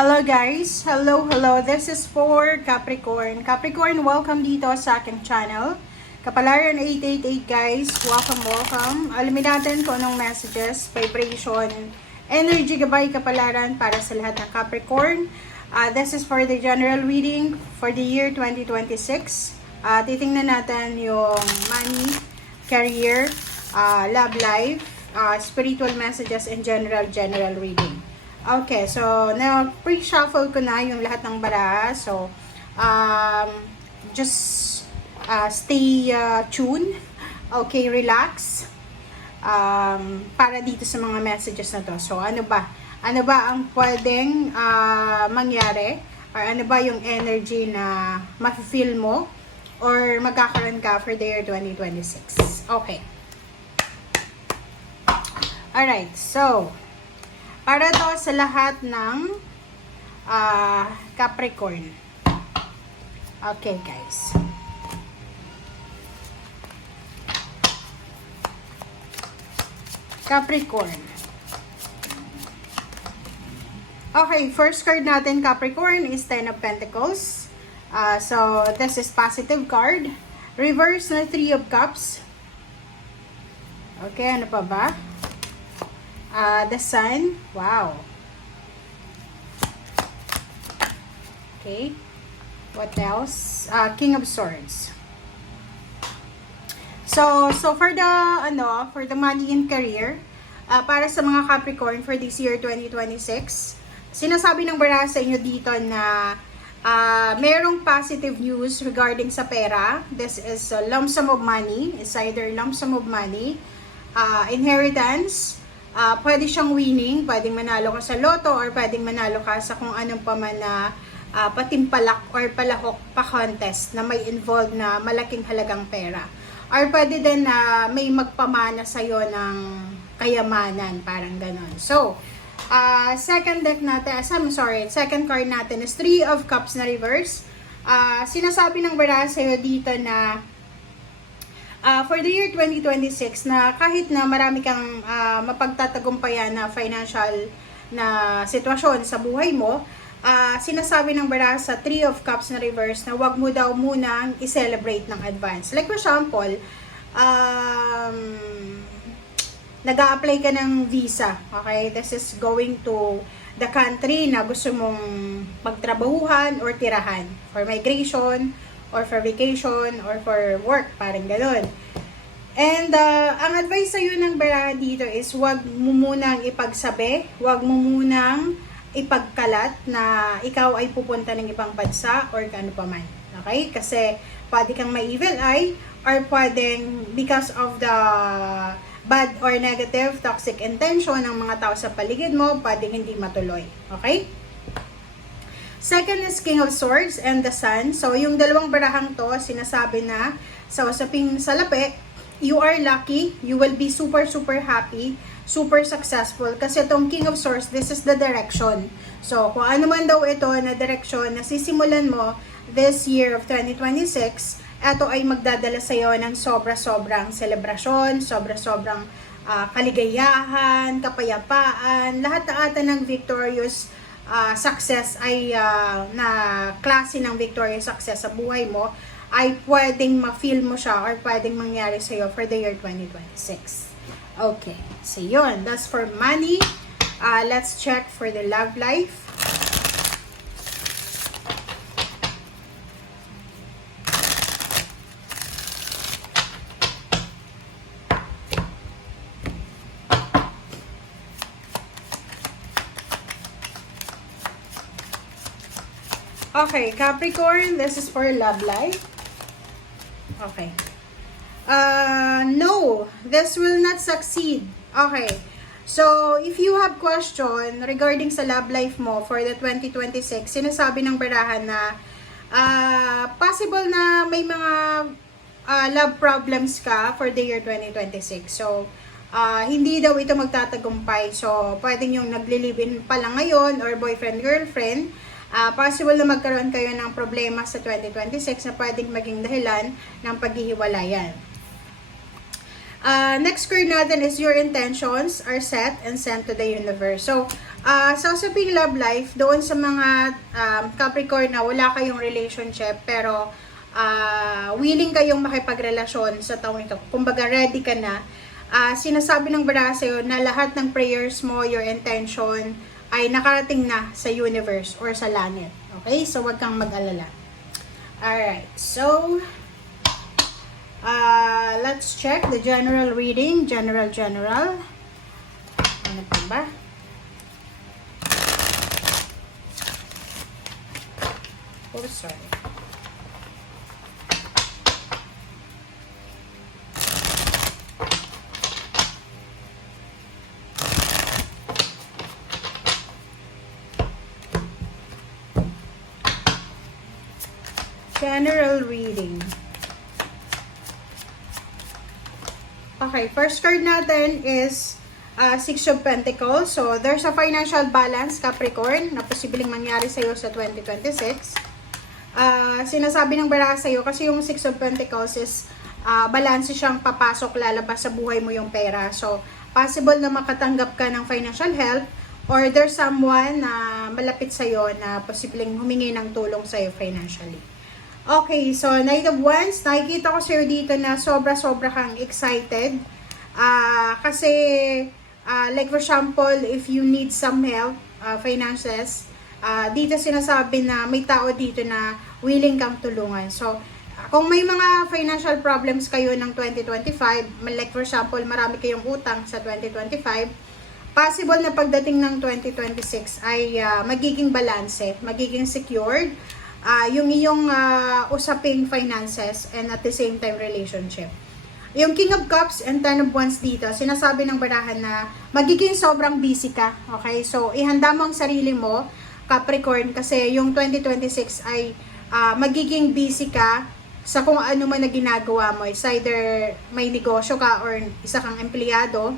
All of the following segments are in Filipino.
Hello guys! Hello! This is for Capricorn. Capricorn, welcome dito sa aking channel. Kapalaran 888 guys, welcome. Alamin natin kung anong messages, vibration, energy gabay kapalaran para sa lahat ng Capricorn. This is for the general reading for the year 2026. Titingnan natin yung money, career, love life, spiritual messages, and general reading. Okay, so now pre-shuffle ko na yung lahat ng baraha. So, just stay tuned. Okay, relax. Para dito sa mga messages na to. So, ano ba? Ano ba ang pwedeng mangyari? Or ano ba yung energy na ma-feel mo? Or magkakaroon ka for the year 2026? Okay. Alright, so para to sa lahat ng Capricorn. Okay, guys. Capricorn. Okay, first card natin, Capricorn, is Ten of Pentacles. So, this is positive card. Reverse na Three of Cups. Okay, ano pa ba? The Sun. Wow. Okay. What else? King of Swords. So for the money and career, para sa mga Capricorn for this year 2026, sinasabi ng baraha sa inyo dito na merong positive news regarding sa pera. This is a lump sum of money. It's either lump sum of money, inheritance, pwede siyang winning, pwedeng manalo ka sa loto, or pwedeng manalo ka sa kung anong pa man na patimpalak or palahok pa contest na may involved na malaking halagang pera. Or pwede din na may magpamana sa'yo ng kayamanan, parang ganon. So, second card natin is Three of Cups na reverse. Sinasabi ng baraha sa'yo dito na for the year 2026 na kahit na marami kang mapagtatagumpayan na financial na sitwasyon sa buhay mo, sinasabi ng baraha sa Three of Cups na reverse na wag mo daw munang i-celebrate ng advance. Like for example, nag-a-apply ka ng visa, okay? This is going to the country na gusto mong magtrabahuhan or tirahan for migration, or for vacation, or for work, parang gano'n. And ang advice sa'yo ng baraha dito is wag mo munang ipagsabi, wag mo munang ipagkalat na ikaw ay pupunta ng ibang bansa or kano pa man. Okay? Kasi pwede kang may evil eye, or pwedeng because of the bad or negative, toxic intention ng mga tao sa paligid mo, pwedeng hindi matuloy. Okay? Second is King of Swords and the Sun. So, yung dalawang barahang to, sinasabi na sa usaping salapi, you are lucky, you will be super happy, super successful. Kasi itong King of Swords, this is the direction. So, kung ano man daw ito na direction na sisimulan mo this year of 2026, ito ay magdadala sa iyo ng sobra-sobrang selebrasyon, sobra-sobrang kaligayahan, kapayapaan, lahat na ata ng victorious success ay na klase ng victorious success sa buhay mo ay pwedeng ma-feel mo siya or pwedeng mangyari sa iyo for the year 2026. Okay, so yun, that's for money. Let's check for the love life. Okay, Capricorn, this is for love life. Okay. No, this will not succeed. Okay. So, if you have question regarding sa love life mo for the 2026, sinasabi ng barahan na possible na may mga love problems ka for the year 2026. So, hindi daw ito magtatagumpay. So, pwedeng yung nagli-live-in pa lang ngayon or boyfriend-girlfriend, possible na magkaroon kayo ng problema sa 2026 na pwedeng maging dahilan ng paghihiwalayan. Next card natin is your intentions are set and sent to the universe. So, sa usaping love life, doon sa mga Capricorn na wala kayong relationship, pero willing kayong makipagrelasyon sa taong ito. Kumbaga, ready ka na. Sinasabi ng baraha sa'yo na lahat ng prayers mo, your intention, ay nakarating na sa universe or sa langit. Okay? So, wag kang mag-alala. Alright. So, let's check the general reading. General. Ano pa ba? Oh, sorry. General reading. Okay, first card natin is Six of Pentacles. So, there's a financial balance, Capricorn, na posibleng mangyari sa'yo sa 2026. Sinasabi ng baraha sa'yo, kasi yung Six of Pentacles is balance siyang papasok, lalabas sa buhay mo yung pera. So, possible na makatanggap ka ng financial help or there's someone na malapit sa'yo na posibleng humingi ng tulong sa'yo financially. Okay, so Knight of Wands, nakikita ko sa'yo dito na sobra-sobra kang excited. Kasi, like for example, if you need some help, finances, dito sinasabi na may tao dito na willing kang tulungan. So, kung may mga financial problems kayo ng 2025, like for example, marami kayong utang sa 2025, possible na pagdating ng 2026 ay magiging balanse, magiging secured, yung iyong usaping finances and at the same time relationship. Yung King of Cups and Ten of Wands dito, sinasabi ng barahan na magiging sobrang busy ka. Okay? So, ihanda mo ang sarili mo, Capricorn, kasi yung 2026 ay magiging busy ka sa kung ano man na ginagawa mo. It's either may negosyo ka or isa kang empleyado.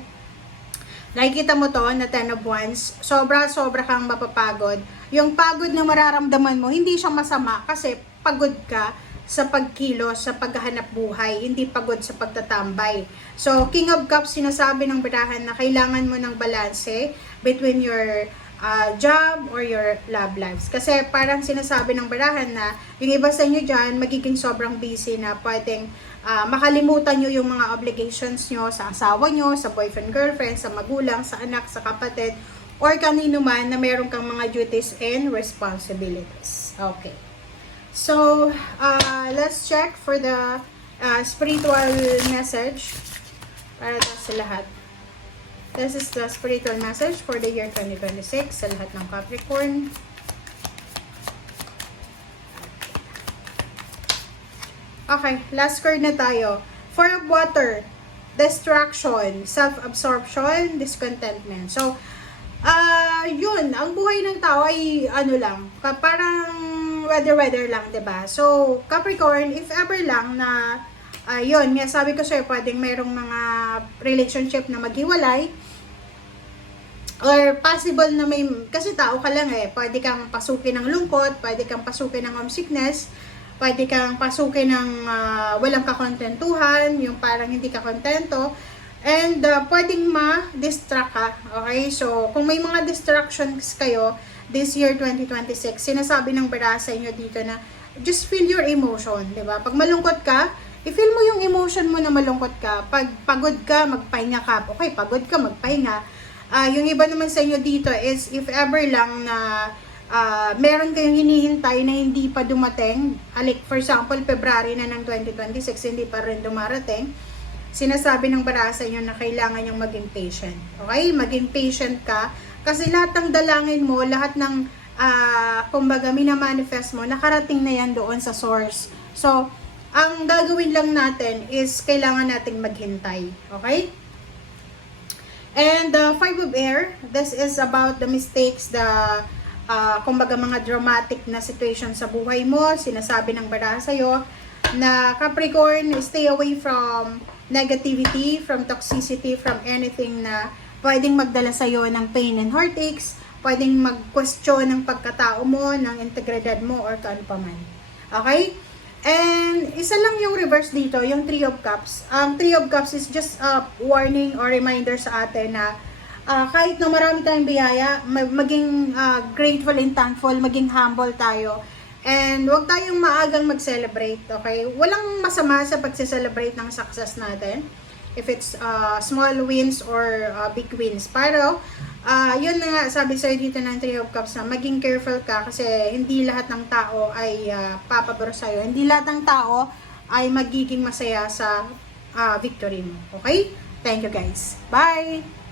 Nakikita mo to na Ten of Wands, sobra kang mapapagod. Yung pagod na mararamdaman mo, hindi siya masama kasi pagod ka sa pagkilos, sa paghahanap buhay, hindi pagod sa pagtatambay. So, King of Cups, sinasabi ng barahan na kailangan mo ng balanse between your job or your love lives. Kasi parang sinasabi ng barahan na yung iba sa inyo dyan, magiging sobrang busy na pwedeng makalimutan nyo yung mga obligations nyo sa asawa nyo, sa boyfriend, girlfriend, sa magulang, sa anak, sa kapatid, or kanino man na meron kang mga duties and responsibilities. Okay. So, let's check for the spiritual message para sa lahat. This is the spiritual message for the year 2026 sa lahat ng Capricorn. Okay, last card na tayo. Four of Water, distraction, self-absorption, discontentment. So, yun, ang buhay ng tao ay ano lang, parang weather lang, 'di ba? So, Capricorn, if ever lang na yun, nga sabi ko sa'yo, pwedeng mayroong mga relationship na maghiwalay or possible na may, kasi tao ka lang pwede kang pasukin ng lungkot, pwede kang pasukin ng homesickness, pwede kang pasukin ng walang kakontentuhan, yung parang hindi ka kontento. And pwedeng ma-distract ka. Okay? So, kung may mga distractions kayo this year 2026, sinasabi ng baraha sa inyo dito na just feel your emotion, 'di ba? Pag malungkot ka, i-feel mo yung emotion mo na malungkot ka. Pag pagod ka, magpahinga ka. Okay, pagod ka, magpahinga. Yung iba naman sa inyo dito is if ever lang na meron kayong hinihintay na hindi pa dumating, like for example, February na ng 2026, hindi pa rin dumarating, sinasabi ng baraha sa inyo na kailangan yung maging patient. Okay? Maging patient ka. Kasi lahat ng dalangin mo, lahat ng, kumbaga, minamanifest mo, nakarating na yan doon sa source. So, ang gagawin lang natin is kailangan nating maghintay. Okay? And Five of Air, this is about the mistakes, the, kumbaga, mga dramatic na situation sa buhay mo. Sinasabi ng baraha sa'yo na Capricorn, stay away from negativity, from toxicity, from anything na pwedeng magdala sa'yo ng pain and heartaches, pwedeng mag-question ng pagkatao mo, ng integridad mo, or kano pa man. Okay? And isa lang yung reverse dito, yung Three of Cups. Ang Three of Cups is just a warning or reminder sa atin na kahit na marami tayong biyaya, maging grateful and thankful, maging humble tayo. And huwag tayong maagang mag-celebrate, okay? Walang masama sa pag-celebrate ng success natin. If it's small wins or big wins. Pero, yun na nga, sabi sa'yo dito ng Three of Cups na maging careful ka kasi hindi lahat ng tao ay papabor sa'yo. Hindi lahat ng tao ay magiging masaya sa victory mo. Okay? Thank you guys. Bye!